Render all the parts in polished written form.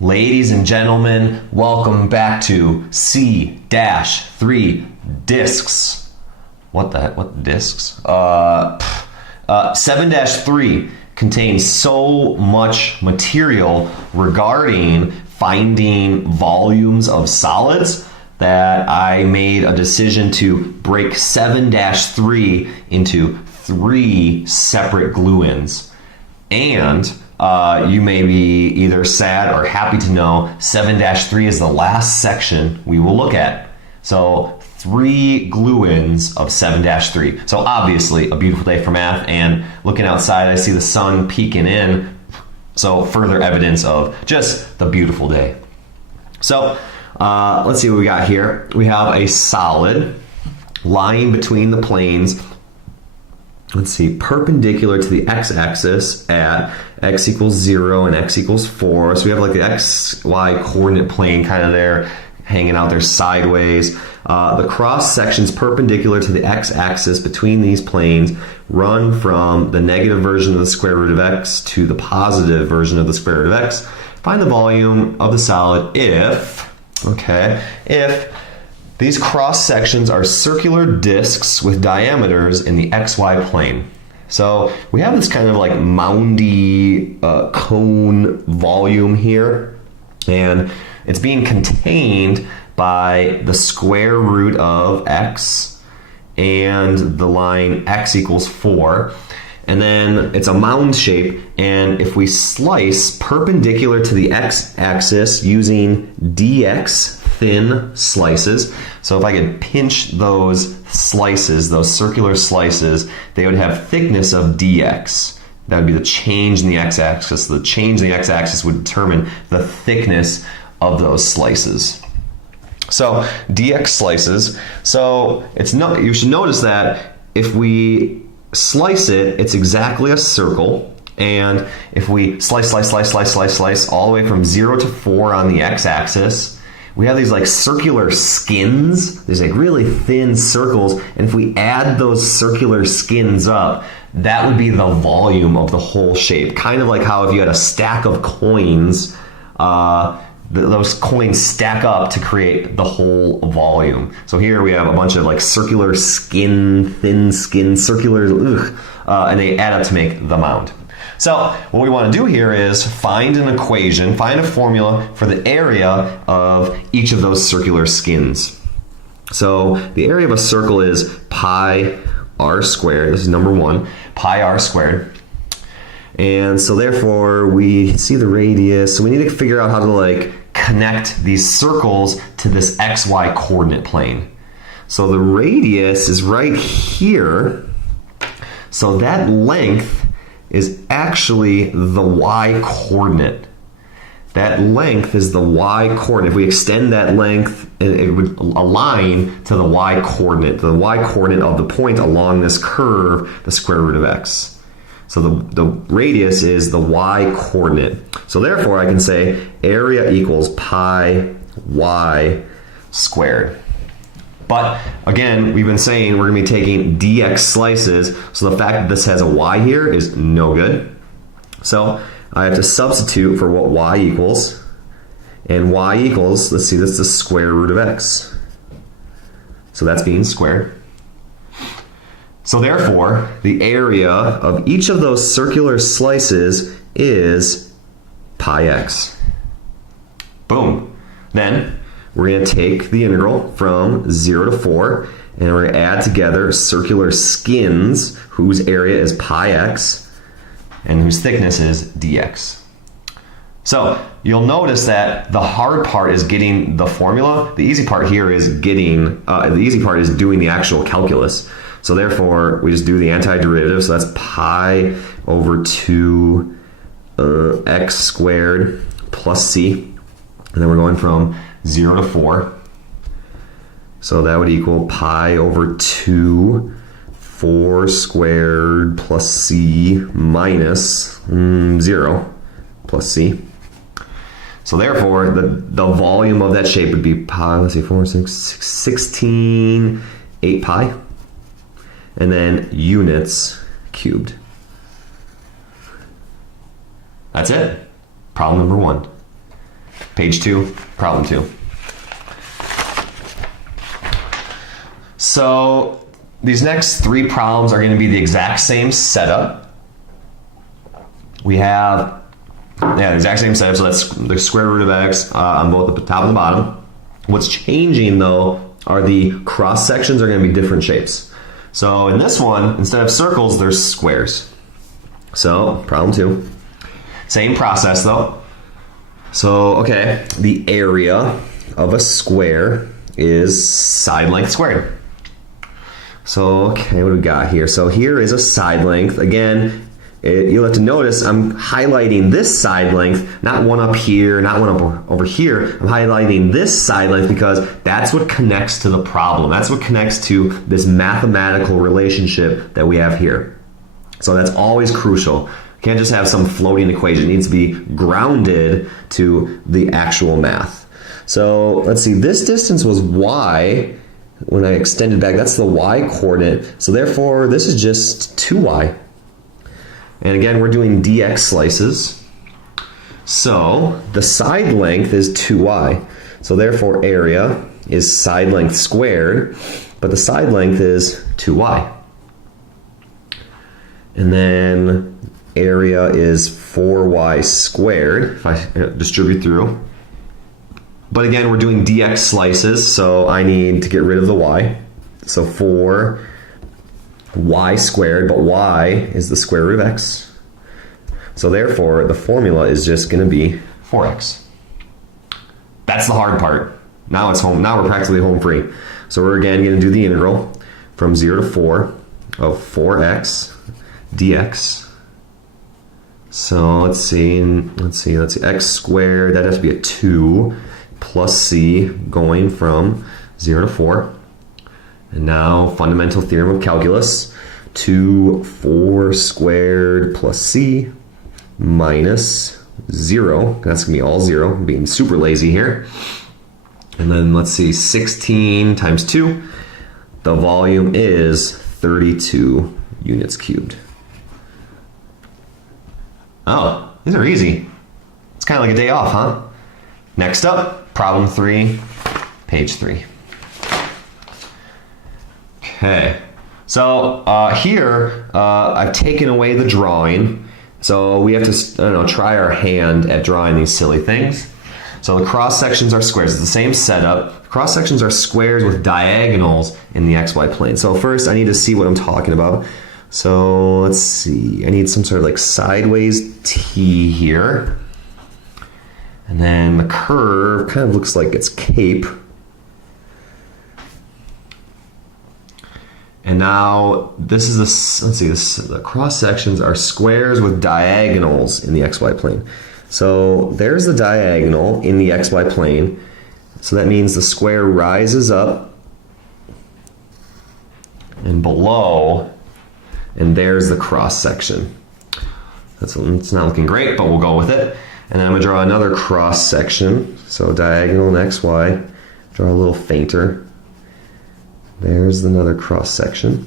Ladies and gentlemen, welcome back to C-3 Discs. What the heck? What discs? 7-3 contains so much material regarding finding volumes of solids that I made a decision to break 7-3 into 3 separate glue-ins. And you may be either sad or happy to know 7-3 is the last section we will look at. So 3 glue-ins of 7-3. So obviously a beautiful day for math, and looking outside I see the sun peeking in. So further evidence of just the beautiful day. So let's see what we got here. We have a solid lying between the planes, let's see, perpendicular to the x-axis at x equals 0 and x equals 4. So we have like the xy coordinate plane kind of there, hanging out there sideways. The cross sections perpendicular to the x-axis between these planes run from the negative version of the square root of x to the positive version of the square root of x. Find the volume of the solid if these cross sections are circular discs with diameters in the xy plane. So we have this kind of like moundy cone volume here, and it's being contained by the square root of x and the line x equals 4. And then it's a mound shape, and if we slice perpendicular to the x-axis using dx thin slices, so if I could pinch those slices, those circular slices, they would have thickness of dx. That would be the change in the x-axis. The change in the x-axis would determine the thickness of those slices. So dx slices. So you should notice that if we slice it, it's exactly a circle. And if we slice all the way from 0 to 4 on the x-axis, we have these like circular skins, these like really thin circles, and if we add those circular skins up, that would be the volume of the whole shape. Kind of like how if you had a stack of coins, those coins stack up to create the whole volume. So here we have a bunch of like circular skin, thin skin, circular, and they add up to make the mound. So what we want to do here is find an equation, find a formula for the area of each of those circular skins. So the area of a circle is pi r squared. This is number 1, pi r squared. And so therefore we see the radius, so we need to figure out how to like connect these circles to this xy coordinate plane. So the radius is right here, so that length is actually the y coordinate. That length is the y coordinate. If we extend that length, it would align to the y coordinate of the point along this curve, the square root of x. So the radius is the y coordinate. So therefore I can say area equals pi y squared. But again, we've been saying we're going to be taking dx slices, so the fact that this has a y here is no good. So I have to substitute for what y equals, and y equals, let's see, this is the square root of x. So that's being squared. So therefore, the area of each of those circular slices is pi x. Boom. Then we're going to take the integral from 0 to 4, and we're going to add together circular skins whose area is pi x and whose thickness is dx. So you'll notice that the hard part is getting the formula. The easy part here is doing the actual calculus. So therefore, we just do the antiderivative. So that's pi over 2 x squared plus c. And then we're going from 0 to 4. So that would equal pi over 2 4 squared plus c minus 0 plus c. So therefore, the volume of that shape would be pi, let's see, 4, 6, 16, 8 pi. And then units cubed. That's it. Problem number 1. Page 2, problem 2. So these next 3 problems are going to be the exact same setup. We have, the exact same setup, so that's the square root of x on both the top and the bottom. What's changing though are the cross sections are going to be different shapes. So in this one, instead of circles, there's squares. So problem 2, same process though. So okay, the area of a square is side length squared. So okay, what do we got here? So here is a side length. Again, you'll have to notice I'm highlighting this side length, not one up here, not one up over here. I'm highlighting this side length because that's what connects to the problem. That's what connects to this mathematical relationship that we have here. So that's always crucial. You can't just have some floating equation. It needs to be grounded to the actual math. So let's see, this distance was y. When I extended back, that's the y coordinate. So therefore, this is just 2y. And again, we're doing dx slices. So the side length is 2y. So therefore, area is side length squared, but the side length is 2y. And then area is 4y squared, if I distribute through. But again, we're doing dx slices, so I need to get rid of the y. So 4y squared, but y is the square root of x. So therefore, the formula is just going to be 4x. That's the hard part. Now it's home. Now we're practically home free. So we're again going to do the integral from 0 to 4 of 4x dx. So let's see, x squared, that has to be a 2 plus c going from 0 to 4. And now fundamental theorem of calculus, 4 squared plus c minus 0. That's going to be all 0. I'm being super lazy here. And then let's see, 16 times 2. The volume is 32 units cubed. Oh, these are easy. It's kind of like a day off, huh? Next up, problem 3, page 3. Okay, so here I've taken away the drawing, so we have to try our hand at drawing these silly things. So the cross sections are squares. It's the same setup. Cross sections are squares with diagonals in the xy plane. So first I need to see what I'm talking about. So let's see, I need some sort of like sideways T here. And then the curve kind of looks like it's cape. And now this is the cross sections are squares with diagonals in the xy plane. So there's the diagonal in the xy plane. So that means the square rises up and below, and there's the cross section. It's not looking great, but we'll go with it. And then I'm going to draw another cross section. So diagonal and xy, draw a little fainter. There's another cross section.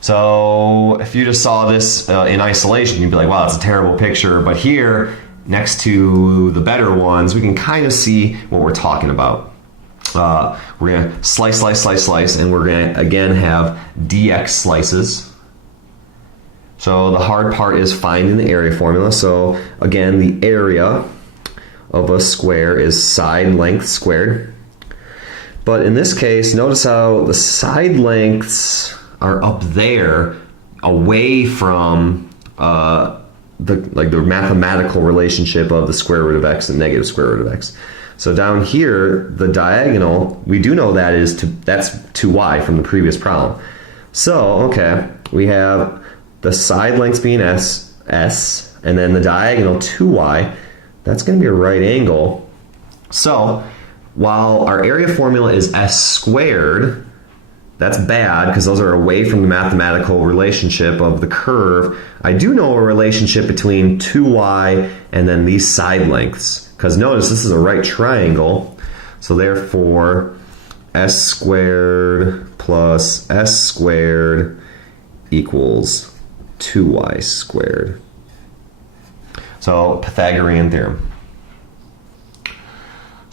So if you just saw this in isolation, you'd be like, wow, it's a terrible picture. But here, next to the better ones, we can kind of see what we're talking about. We're going to slice, and we're going to, again, have dx slices. So the hard part is finding the area formula. So again, the area of a square is side length squared. But in this case, notice how the side lengths are up there away from the mathematical relationship of the square root of x and negative square root of x. So down here, the diagonal, we do know that's 2y from the previous problem. So, okay, we have the side lengths being s, and then the diagonal 2y, that's going to be a right angle. So, while our area formula is s squared, that's bad because those are away from the mathematical relationship of the curve. I do know a relationship between 2y and then these side lengths. Because notice this is a right triangle, so therefore s squared plus s squared equals 2y squared. So Pythagorean theorem.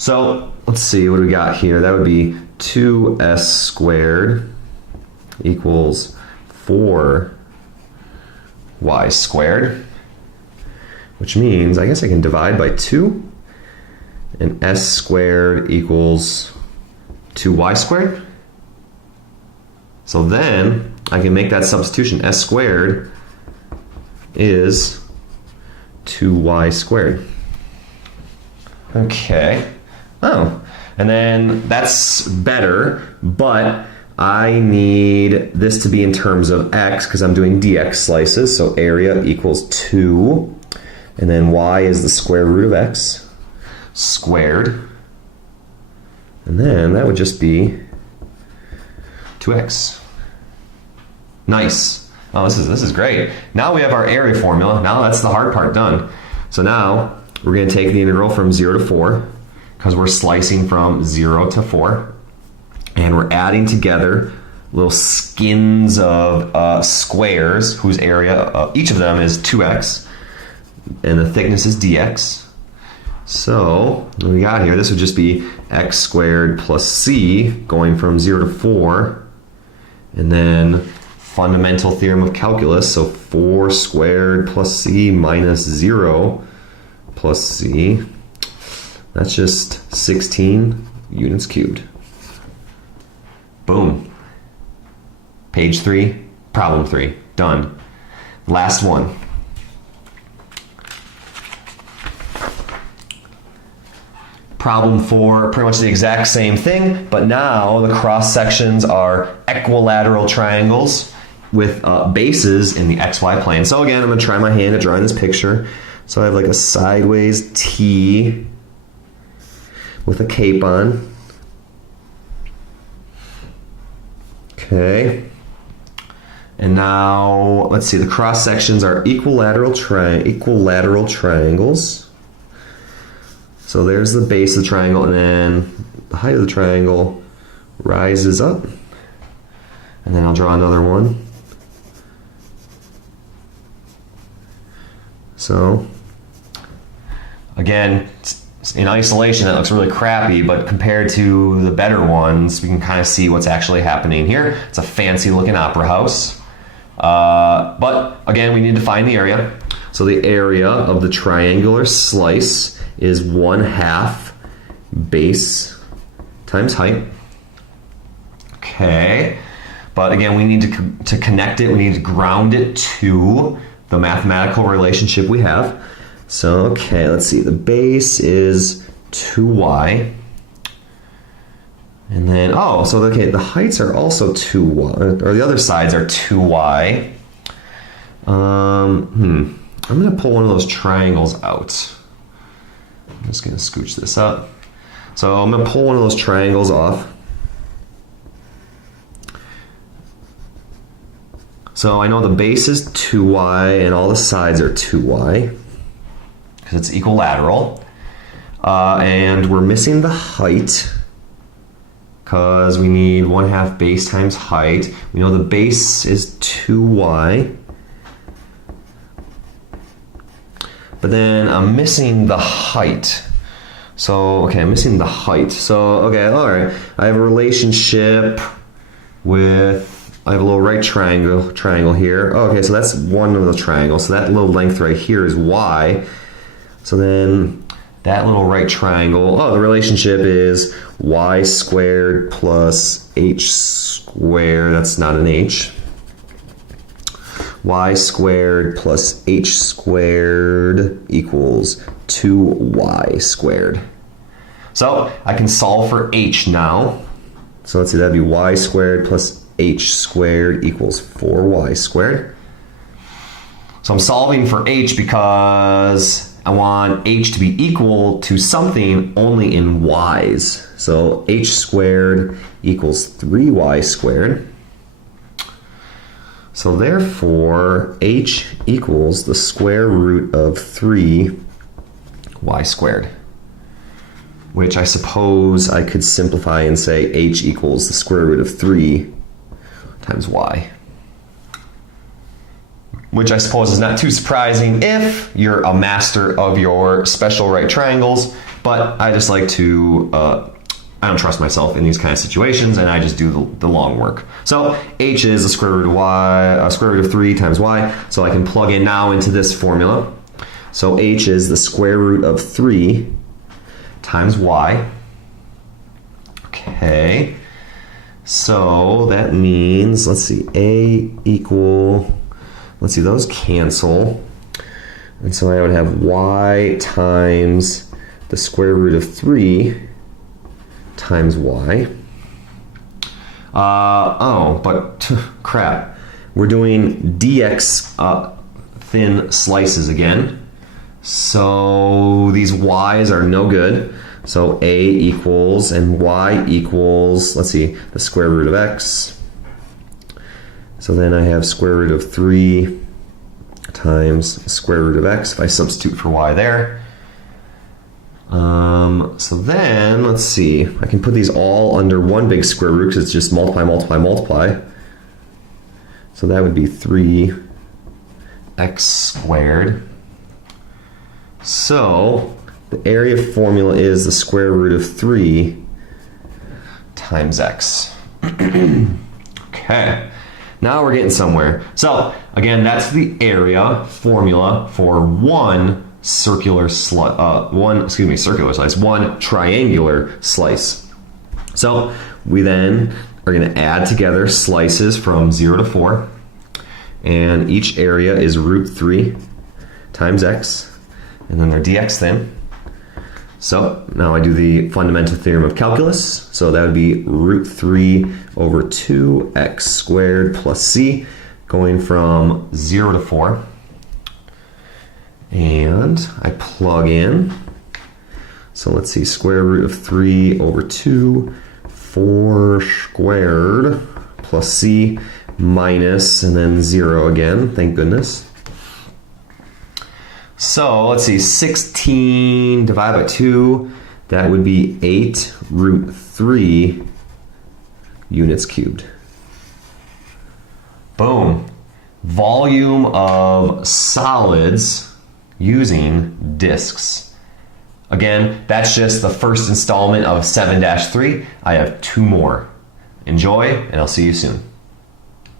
So let's see, what do we got here? That would be 2s squared equals 4y squared, which means I guess I can divide by 2, and s squared equals 2y squared. So then I can make that substitution. S squared is 2y squared. Okay. Oh, and then that's better, but I need this to be in terms of x because I'm doing dx slices, so area equals 2, and then y is the square root of x squared, and then that would just be 2x. Nice. Oh, this is great. Now we have our area formula. Now that's the hard part done. So now we're going to take the integral from 0 to 4 because we're slicing from 0 to 4. And we're adding together little skins of squares whose area, each of them is 2x. And the thickness is dx. So what we got here, this would just be x squared plus c going from 0 to 4. And then fundamental theorem of calculus, so 4 squared plus c minus 0 plus c. That's just 16 units cubed. Boom. Page 3, problem 3, done. Last one. Problem 4, pretty much the exact same thing, but now the cross sections are equilateral triangles with bases in the xy plane. So again, I'm going to try my hand at drawing this picture. So I have like a sideways T with a cape on. Okay. And now, let's see, the cross sections are equilateral triangles. So there's the base of the triangle, and then the height of the triangle rises up. And then I'll draw another one. So, again, in isolation that looks really crappy, but compared to the better ones, we can kind of see what's actually happening here. It's a fancy looking opera house. But again, we need to find the area. So the area of the triangular slice is 1/2 base times height. Okay, but again, we need to connect it, we need to ground it to the mathematical relationship we have. So, okay, let's see, the base is 2y. And then, oh, so okay, the heights are also 2y, or the other sides are 2y. I'm going to pull one of those triangles out. I'm just going to scooch this up. So I'm going to pull one of those triangles off. So I know the base is 2y and all the sides are 2y because it's equilateral. And we're missing the height because we need 1/2 base times height. We know the base is 2y. But then I'm missing the height. So, okay, I'm missing the height. So, okay, all right. I have a relationship with, I have a little right triangle here. Oh, okay, so that's one of the triangles. So that little length right here is y. So then that little right triangle, oh, the relationship is y squared plus h squared. That's not an h. Y squared plus h squared equals 2y squared. So I can solve for h now. So let's see, that'd be y squared plus h squared equals 4y squared. So I'm solving for h because I want h to be equal to something only in y's. So h squared equals 3y squared. So therefore, h equals the square root of 3y squared, which I suppose I could simplify and say h equals the square root of 3 times y, which I suppose is not too surprising if you're a master of your special right triangles but I just like to, I don't trust myself in these kind of situations, and I just do the long work. So h is the square root of y, square root of 3 times y, so I can plug in now into this formula. So h is the square root of 3 times y. Okay, so that means, let's see, a equal, let's see, those cancel. And so I would have y times the square root of 3 times y. Oh, but crap. We're doing dx thin slices again. So these y's are no good. So a equals and y equals, let's see, the square root of x. So then I have square root of 3 times square root of x if I substitute for y there. So then, let's see, I can put these all under one big square root because it's just multiply, multiply, multiply. So that would be 3x squared. So the area formula is the square root of 3 times x. Okay, now we're getting somewhere. So again, that's the area formula for one circular slice, one triangular slice. So we then are going to add together slices from 0 to 4, and each area is root 3 times x, and then they're dx thin. So now I do the fundamental theorem of calculus. So that would be root 3 over 2x squared plus c, going from 0 to 4. And I plug in. So let's see, square root of 3 over 2, 4 squared plus c minus, and then 0 again, thank goodness. So let's see, 16 divided by 2, that would be 8 root 3 units cubed. Boom. Volume of solids using disks. Again, that's just the first installment of 7-3. I have 2 more. Enjoy, and I'll see you soon.